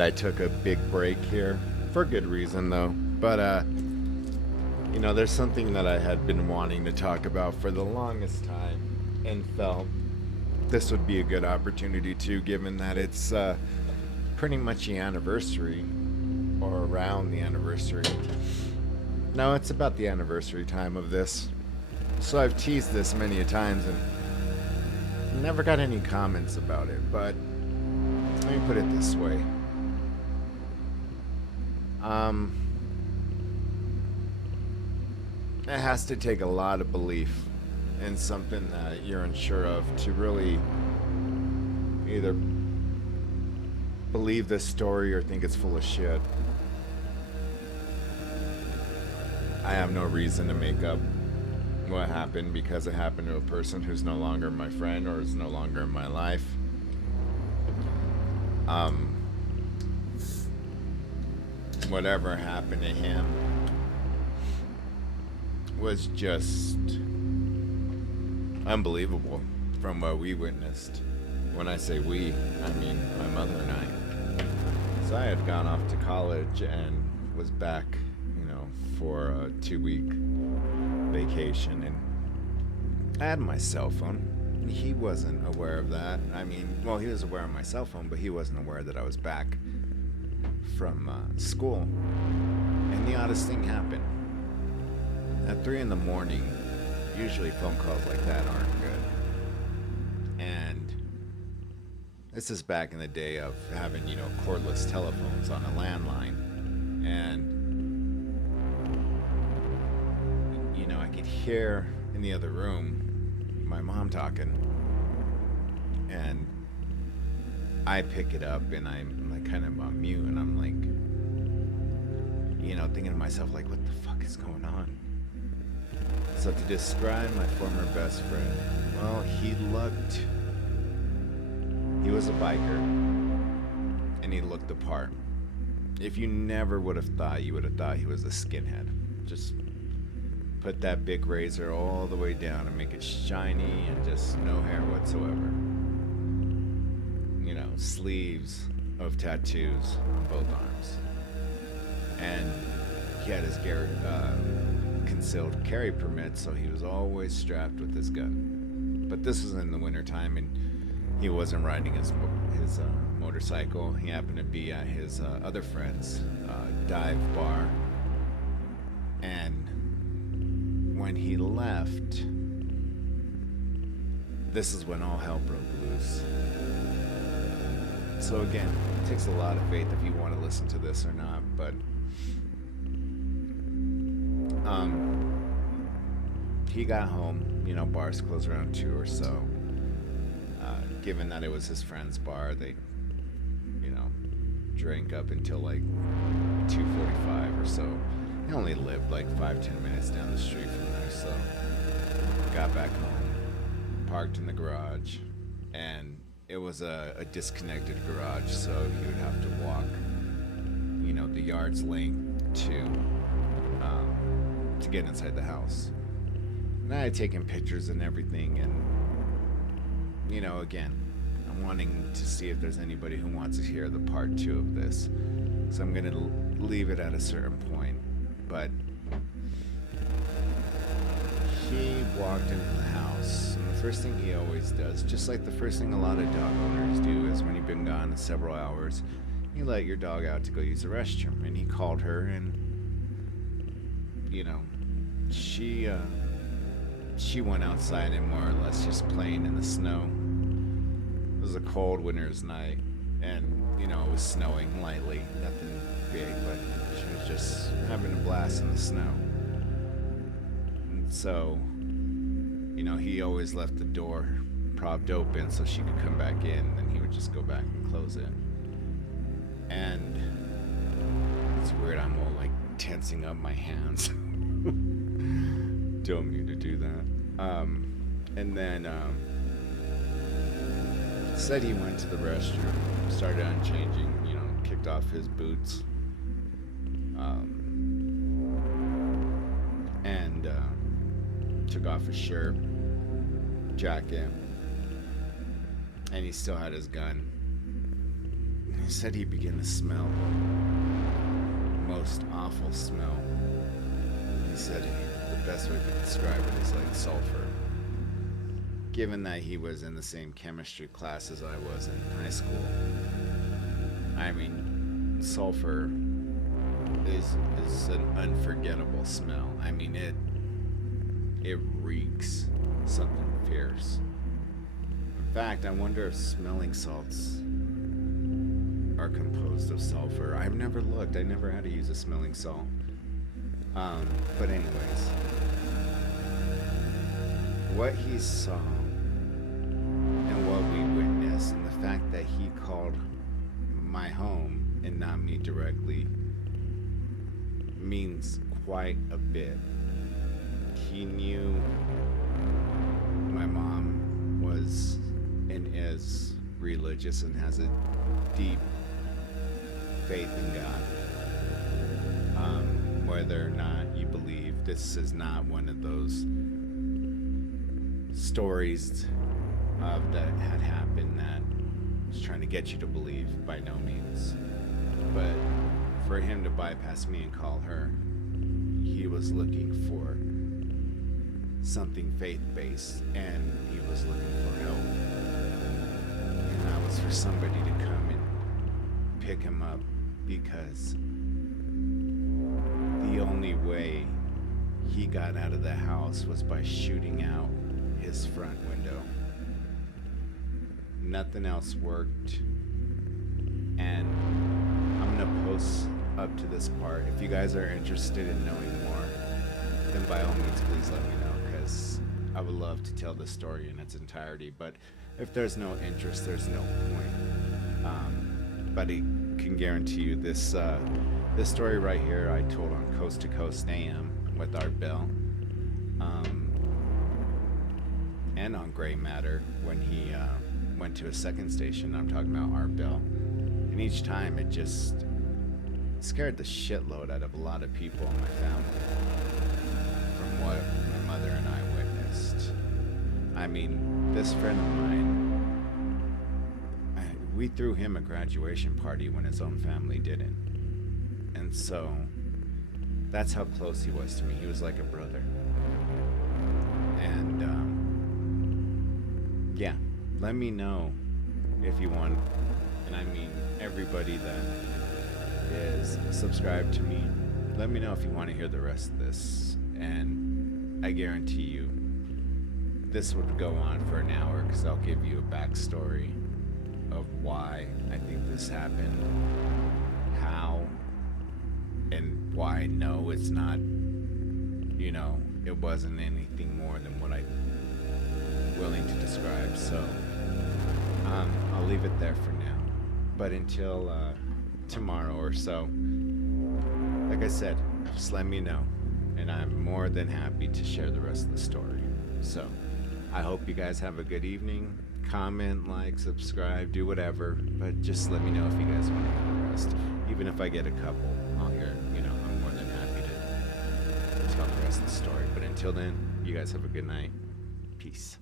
that I took a big break here for good reason, though. But there's something that I had been wanting to talk about for the longest time, and felt this would be a good opportunity too, given that it's pretty much the anniversary, or around the anniversary. No, it's about the anniversary time of this. So I've teased this many a times and never got any comments about it, but let me put it this way. Um, it has to take a lot of belief in something that you're unsure of to really either believe this story or think it's full of shit. I have no reason to make up what happened because it happened to a person who's no longer my friend or is no longer in my life. Um, Whatever happened to him was just unbelievable from what we witnessed. When I say we, I mean my mother and I. So I had gone off to college and was back, for a 2-week vacation, and I had my cell phone. He wasn't aware of that. He was aware of my cell phone, but he wasn't aware that I was back from school. And the oddest thing happened. At 3 in the morning, usually phone calls like that aren't good. And this is back in the day of having, cordless telephones on a landline. And, I could hear in the other room my mom talking. And I pick it up and I'm like kind of on mute, and I'm like, thinking to myself, like, what the fuck is going on? So to describe my former best friend, well, he was a biker, and he looked the part. If you never would have thought, you would have thought he was a skinhead. Just put that big razor all the way down and make it shiny and just no hair whatsoever. Sleeves of tattoos on both arms. And he had his concealed carry permit, so he was always strapped with his gun. But this was in the wintertime, and he wasn't riding his motorcycle. He happened to be at his other friend's dive bar. And when he left, this is when all hell broke loose. So again, it takes a lot of faith if you want to listen to this or not, but he got home, bars closed around 2 or so. Given that it was his friend's bar, they, drank up until like 2:45 or so. He only lived like 5-10 minutes down the street from there, so got back home, parked in the garage, and it was a disconnected garage, so he would have to walk, the yard's length to get inside the house. And I had taken pictures and everything, and, again, I'm wanting to see if there's anybody who wants to hear the part 2 of this. So I'm going to leave it at a certain point. But he walked into the house, and the first thing he always does, just like the first thing a lot of dog owners do, is when you've been gone several hours, you let your dog out to go use the restroom. And he called her, and she went outside and more or less just playing in the snow. It was a cold winter's night, and it was snowing lightly, nothing big, but she was just having a blast in the snow. And so, he always left the door propped open so she could come back in, and he would just go back and close it. And it's weird, I'm all like tensing up my hands. Don't mean to do that. And then said he went to the restroom, started unchanging, kicked off his boots, and took off his shirt, jacket, and he still had his gun. said he began to smell most awful smell. He said the best way to describe it is like sulfur. Given that he was in the same chemistry class as I was in high school, I mean, sulfur is an unforgettable smell. I mean, it reeks something fierce. In fact, I wonder if smelling salts are composed of sulfur. I've never looked. I never had to use a smelling salt. But anyways, what he saw and what we witnessed, and the fact that he called my home and not me directly, means quite a bit. He knew my mom was and is religious and has a deep faith in God. Whether or not you believe, this is not one of those stories that had happened that was trying to get you to believe, by no means. But for him to bypass me and call her, he was looking for something faith-based, and he was looking for help. And that was for somebody to come and pick him up, because the only way he got out of the house was by shooting out his front window. Nothing else worked. And I'm gonna post up to this part. If you guys are interested in knowing more, then by all means, please let me know, because I would love to tell this story in its entirety. But if there's no interest, there's no point. But I can guarantee you this story right here I told on Coast to Coast AM with Art Bell, and on Gray Matter when he went to a second station. I'm talking about Art Bell, and each time it just scared the shitload out of a lot of people in my family from what my mother and I witnessed. I mean, this friend of mine, we threw him a graduation party when his own family didn't. And so that's how close he was to me. He was like a brother. And yeah, let me know if you want. And I mean everybody that is subscribed to me, let me know if you want to hear the rest of this. And I guarantee you this would go on for an hour, because I'll give you a backstory of why I think this happened, how, and why no, it's not, it wasn't anything more than what I'm willing to describe. So I'll leave it there for now. But until tomorrow or so, like I said, just let me know, and I'm more than happy to share the rest of the story. So I hope you guys have a good evening. Comment, like, subscribe, do whatever, but just let me know if you guys want to hear the rest. Even if I get a couple, I'll hear it. I'm more than happy to tell the rest of the story. But until then, you guys have a good night. Peace.